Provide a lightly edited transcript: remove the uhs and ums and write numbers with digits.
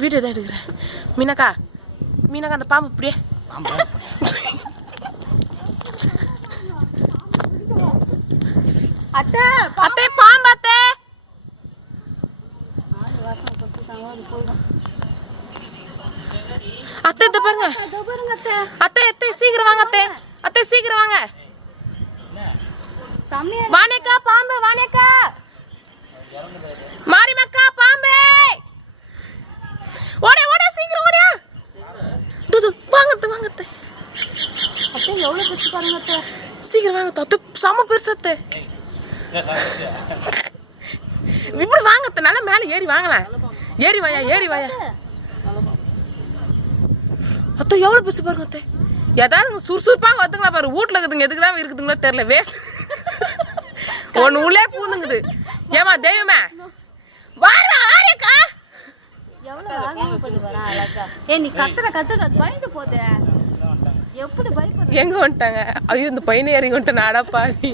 Video தான் எடுக்கிறேன். மீனாக்கா அந்த பாம்பு இப்படியே அத்தை பாம்பு அத்தை அத்தை இத பாருங்க அத்தை சீக்கிரம் வாங்க அத்தை சீக்கிரம் வாங்க. வானேக்கா பாம்பு வானேக்கா மாரிமக்கா பாம்பு ஓட சீக்கிரம் ஓடியா வாங்க அத்தை எவ்வளவு பெருசு பாருங்க அத்தை சீக்கிரம் வாங்க அத்தை செம பெருசு அத்தை இப்படி வாங்க அத்தை நல்லா மேல ஏறி வாங்கலாம் ஏறி வாயா அத்தை எவ்வளவு பெருசு பாருங்க அத்தை ஏதாவது சுறுசுறுப்பா வந்துங்களா பாரு வீட்டுல இருக்குதுங்க எதுக்குதான் இருக்குதுங்களோ தெரியல வேஸ்ட் ஒன்னு உள்ளே பூந்துங்குது ஏமா தெய்வமே வாரா ஆரேக்கா எங்க வந்துட்டாங்க ஐயோ இந்த பையனை இறங்கி வந்துட்டேன் நாடா பாவி